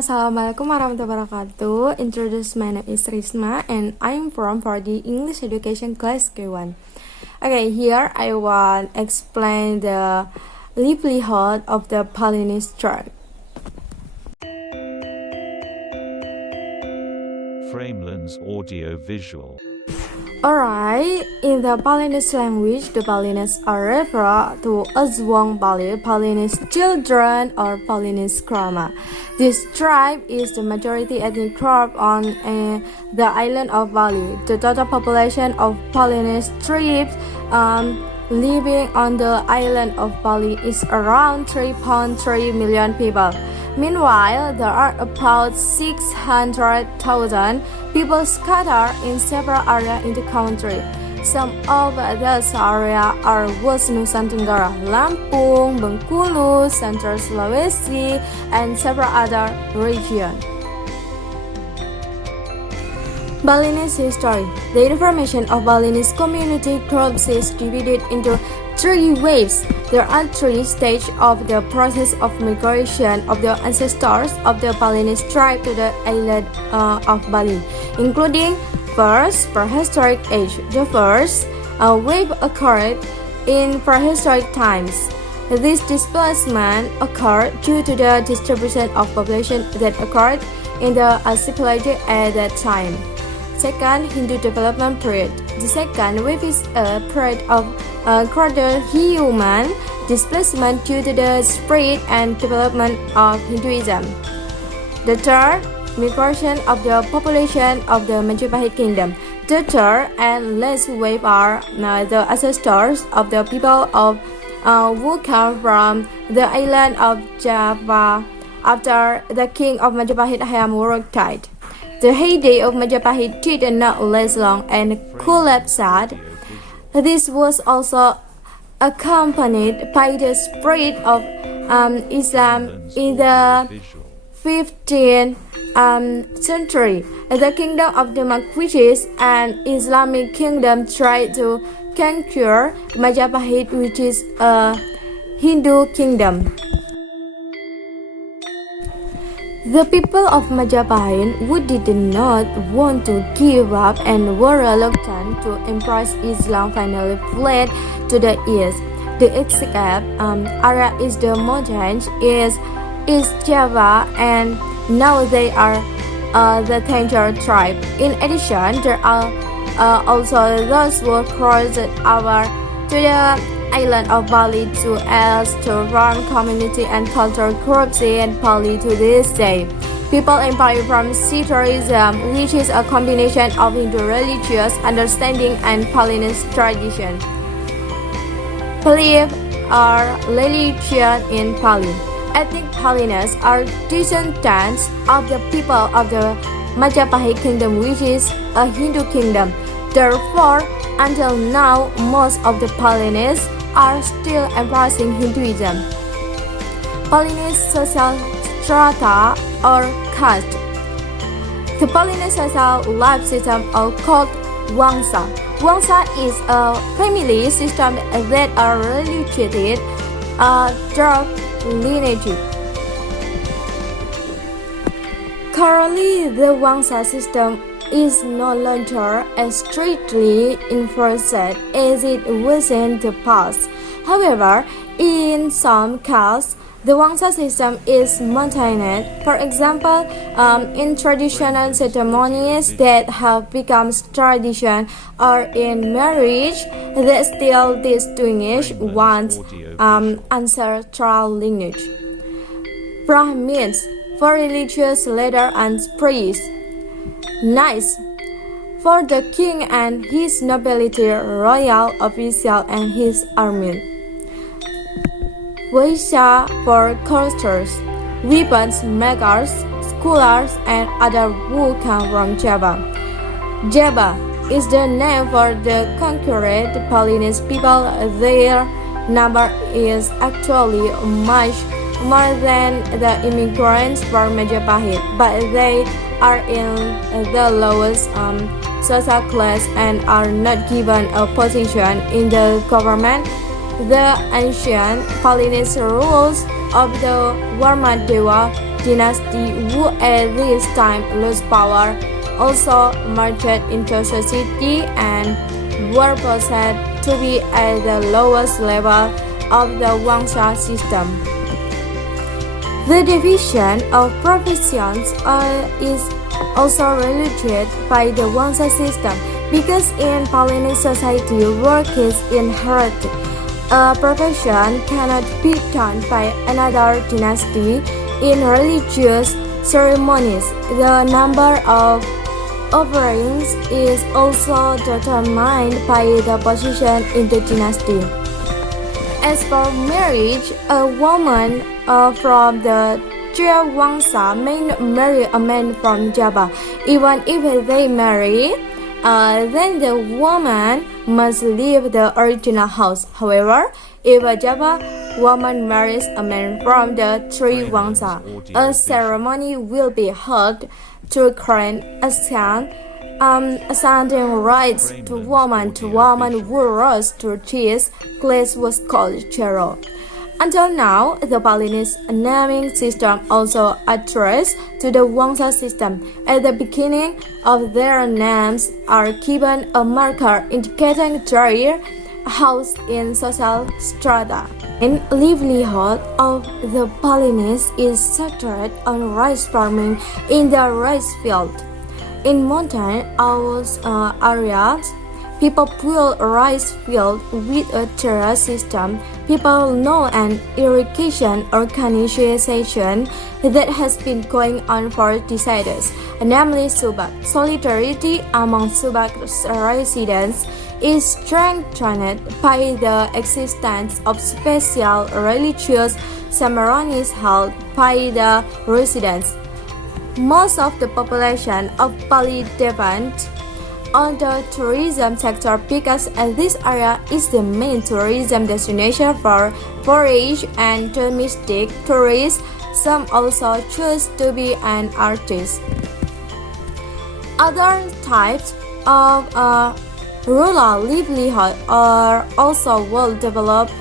Assalamualaikum warahmatullahi wabarakatuh. Introduce my name is Risma and I am from for the English education class K1. Okay, here I will explain the livelihood of the Balinese tribe. Framelands audio visual. Alright, in the Balinese language, the Balinese are referred to as Wong Bali, Balinese children, or Balinese Krama. This tribe is the majority ethnic group on the island of Bali. The total population of Balinese tribes living on the island of Bali is around 3.3 million people. Meanwhile, there are about 600,000 people scattered in several areas in the country. Some of those areas are West Nusa Tenggara, Lampung, Bengkulu, Central Sulawesi, and several other regions. Balinese history. The information of Balinese community groups is divided into three waves. There are three stages of the process of migration of the ancestors of the Balinese tribe to the island of Bali, including first, prehistoric age. The first wave occurred in prehistoric times. This displacement occurred due to the distribution of population that occurred in the archipelago at that time. Second, Hindu development period. The second wave is a period of gradual human displacement due to the spread and development of Hinduism. The third, migration of the population of the Majapahit kingdom. The third and last wave are the ancestors of the people who come from the island of Java after the king of Majapahit Hayam died. The heyday of Majapahit did not last long and collapsed. This was also accompanied by the spread of Islam in the 15th century. The kingdom of the Maquis, an Islamic kingdom, tried to conquer Majapahit, which is a Hindu kingdom. The people of Majapahit, who did not want to give up and were reluctant to embrace Islam, finally fled to the east. The escape area is the mountains, is East Java, and now they are the Tanjore tribe. In addition, there are also those who crossed over to the island of Bali as to run community and cultural groups in Bali to this day. People employ from Sikhism, which is a combination of Hindu religious understanding and Balinese tradition. Belief or religion in Bali. Ethnic Balinese are descendants of the people of the Majapahit kingdom, which is a Hindu kingdom. Therefore, until now, most of the Balinese are still embracing Hinduism. Balinese social strata or caste. The Balinese social life system are called Wangsa. Wangsa is a family system that are related dark lineage. Currently, the Wangsa system is no longer as strictly enforced as it was in the past. However, in some cases, the Wangsa system is maintained. For example, in traditional ceremonies that have become tradition or in marriage that still distinguish one's ancestral lineage. Brahmins for religious leaders and priests. Knights for the king and his nobility, royal official and his army. Vaishya for cultures, weapons makers, scholars, and others who come from Java. Java is the name for the conquered Balinese people. Their number is actually much more than the immigrants from Majapahit, but they are in the lowest social class and are not given a position in the government. The ancient Balinese rules of the Varmadeva dynasty, who at this time lost power, also merged into society and were perceived to be at the lowest level of the Wangsa system. The division of professions is also regulated by the Wangsa system because in Balinese society work is inherited. A profession cannot be done by another dynasty in religious ceremonies. The number of offerings is also determined by the position in the dynasty. As for marriage, a woman from the Jia Wangsa may not marry a man from Java. Even if they marry, then the woman must leave the original house. However, if a Java woman marries a man from the Tri Wangsa, a ceremony will be held to grant ascending rights to woman who rose to this class was called Chero. Until now, the Balinese naming system also adheres to the Wangsa system. At the beginning of their names are given a marker indicating their house in social strata. The livelihood of the Balinese is centered on rice farming in the rice field. In mountain areas, people plow rice field with a terrace system. People know an irrigation organization that has been going on for decades, namely Subak. Solidarity among Subak residents is strengthened by the existence of special religious ceremonies held by the residents. Most of the population of Bali depend on the tourism sector because this area is the main tourism destination for foreign and domestic tourists. Some also choose to be an artist. Other types of rural livelihood are also well developed,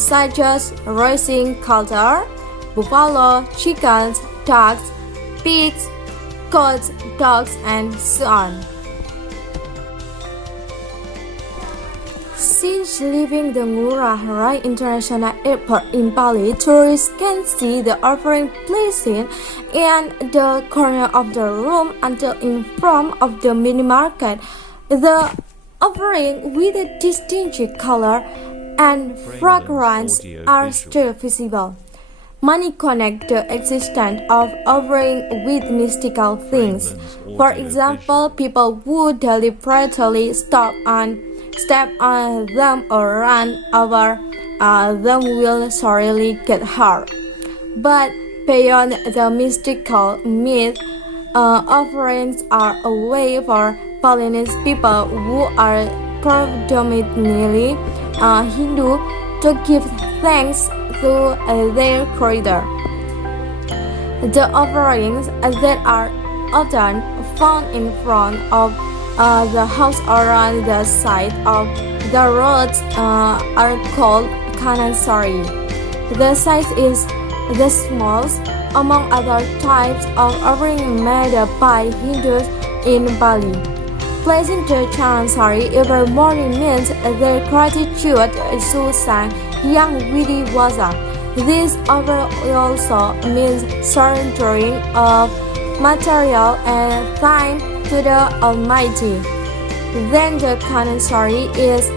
such as raising cattle, buffalo, chickens, ducks, pigs, goats, dogs, and so on. Since leaving the Ngurah Rai International Airport in Bali, tourists can see the offering placing in the corner of the room until in front of the mini market. The offering with a distinctive color and fragrance are still visible. Many connect the existence of offering with mystical things. For example, people who deliberately step on them or run over them will sorely get hurt. But beyond the mystical myth, offerings are a way for Balinese people who are predominantly Hindu to give thanks to their creator. The offerings that are often found in front of the house around the side of the roads are called kanansari. The size is the smallest among other types of offering made by Hindus in Bali. Placing the kanansari every morning means their gratitude to Sang Yang Widiwasa. This also means surrendering of material and time to the Almighty. Then the kanansari is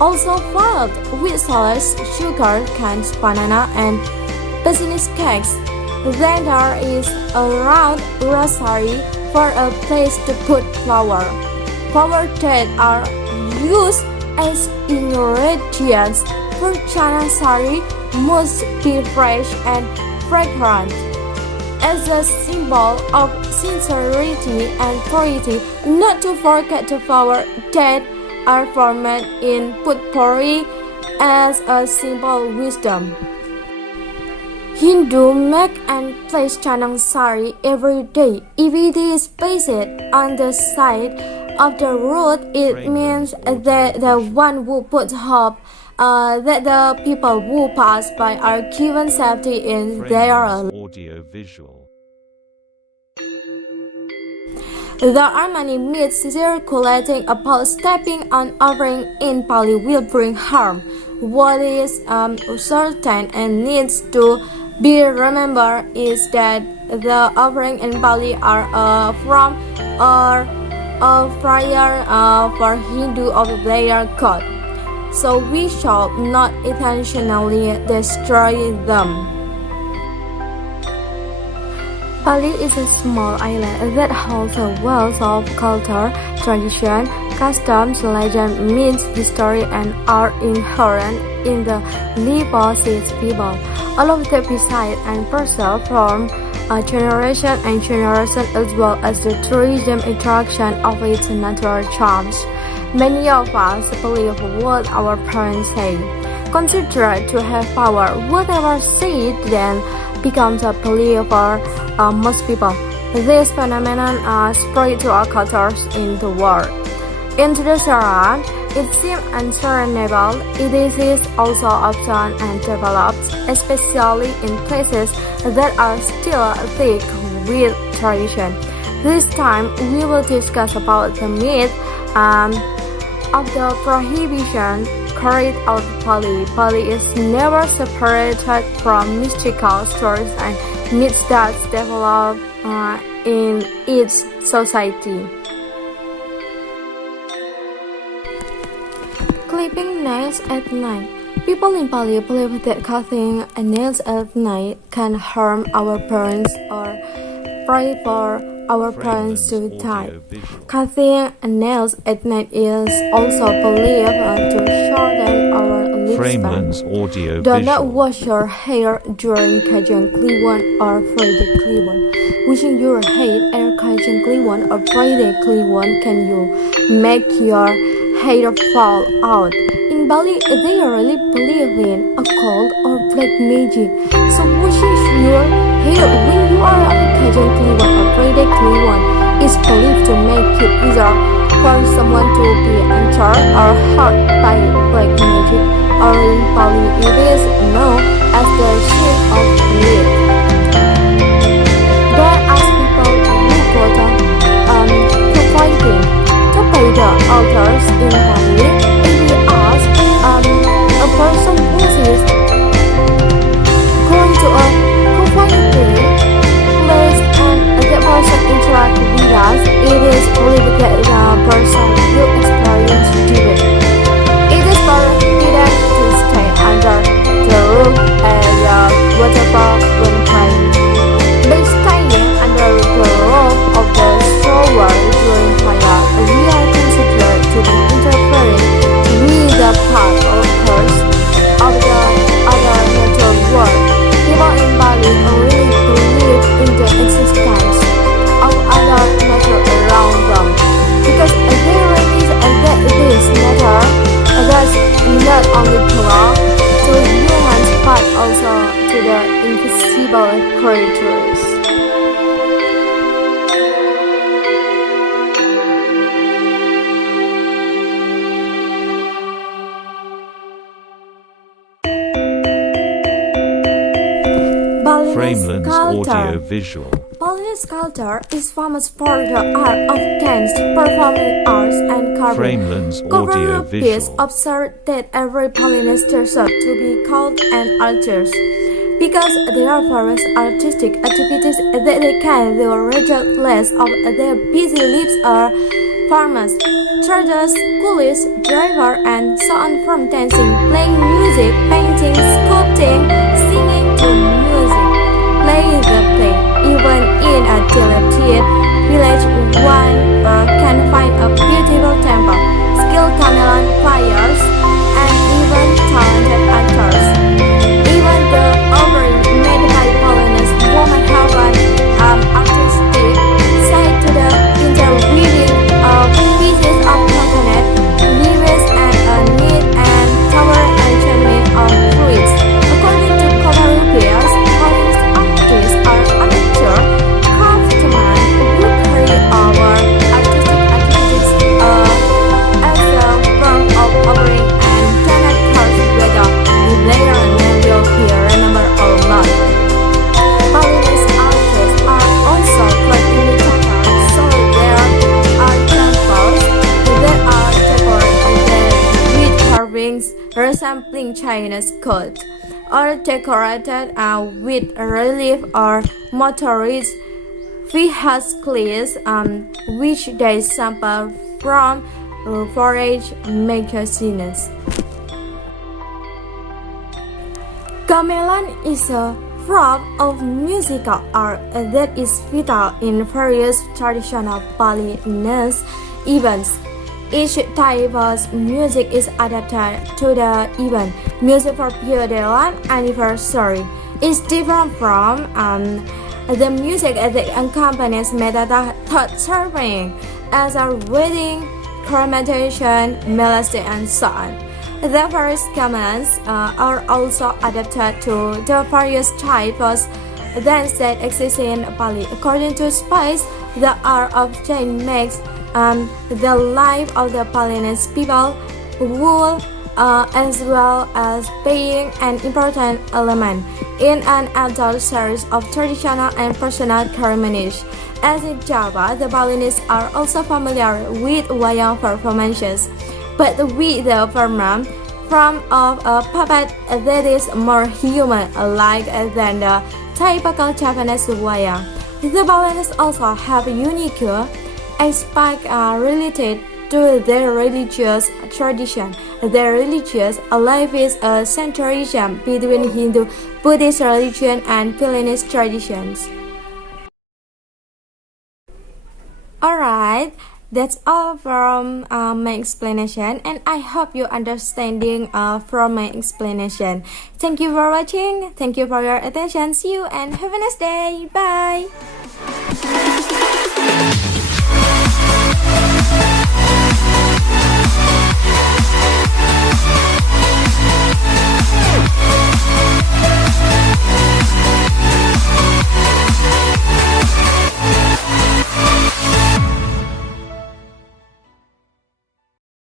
also filled with salads, sugar, cans, banana, and business cakes. Then there is a round rosary for a place to put flour. Flour that are used as ingredients for kanansari must be fresh and fragrant. As a symbol of sincerity and purity, not to forget the flower that are formed in potpourri as a symbol of wisdom. Hindu make and place kanansari every day. If it is placed on the side of the road, it means that the one who puts hope that the people who pass by are given safety in their Framelands audio-visual. There are many myths circulating about stepping on offering in Pali will bring harm. What is certain and needs to be remembered is that the offering in Pali are from or a prayer for Hindu of their god, so we shall not intentionally destroy them. Bali is a small island that holds a wealth of culture, tradition, customs, legend, myths, history, and art inherent in the life of its people. All of them reside and preserve from generation and generation, as well as the tourism attraction of its natural charms. Many of us believe what our parents say. Consider to have power. Whatever said then becomes a belief for most people. This phenomenon spread to all cultures in the world. In today's era, it seems unsurmountable. It is also often developed, especially in places that are still thick with tradition. This time, we will discuss about the myth of the prohibition carried out Pali. Pali is never separated from mystical stories and myths that develop in its society. Clipping nails at night. People in Pali believe that cutting nails at night can harm our parents or pray for our parents to die. Cutting nails at night is also believed to shorten our lifespan. Do not wash your hair during Kajang Kliwon or Friday Kliwon. Washing your head at Kajang Kliwon or Friday Kliwon can make your hair fall out. In Bali, they really believe in occult or black magic. So washing your hair when you are on Kajang Kliwon or Friday Kliwon is believed to make it easier for someone to be entered or hurt by black magic, or in Bali it is known as the sin of lead. There are people who go to fighting to pay the altars in Bali. If we ask a person who is going to a fighting place and the person interact with us, it is believed that the person will experience defeat. It is forbidden to stay under the roof and waterfall when praying. By staying under the roof of the shower during prayer, we are considered to be interfering with the path or course of the other natural world. People in Bali really believe in the existence of other nature around them, because they realize that this nature does not only belong to humans but also to the invisible creatures. Framelands audio-visual. Balinese culture is famous for the art of dance, performing arts, and carving. Framelands Cover-piece audio-visual. observe that every Balinese deserves to be called an artist, because there are various artistic activities that they can do regardless of their busy lives are farmers, traders, coolies, driver, and so on, from dancing, playing music, painting, sculpting, singing to music. Play the play. Even in a dilapidated village, one can find a beautiful temple, skilled gamelan players, and even talented actors. Even the offering made by Balinese women have an artistic side to the interweaving of pieces of coconut, leaves, and a neat and tower enchantment of fruits. According to Cover-piece, Balinese artists are amateur craftsmen who carry our artistic activities resembling Chinese coat, or decorated with relief or motorized vehicles, which they sample from forage magazines. Gamelan is a form of musical art that is vital in various traditional Balinese events. Each type of music is adapted to the event. Music for Piodelan anniversary is different from the music that accompanies Metata third serving, as a wedding, cremation, melody, and so on. The various gamelans are also adapted to the various types of dance that exist in Bali. According to Spice, the art of Jain makes the life of the Balinese people wool, as well as being an important element in an adult series of traditional and personal ceremonies. As in Java, the Balinese are also familiar with wayang performances, but with the form of a puppet that is more human-like than the typical Japanese wayang. The Balinese also have unique aspects related to their religious tradition. Their religious life is a centration between Hindu, Buddhist religion, and Balinese traditions. Alright, that's all from my explanation, and I hope you understanding from my explanation. Thank you for watching. Thank you for your attention. See you and have a nice day. Bye.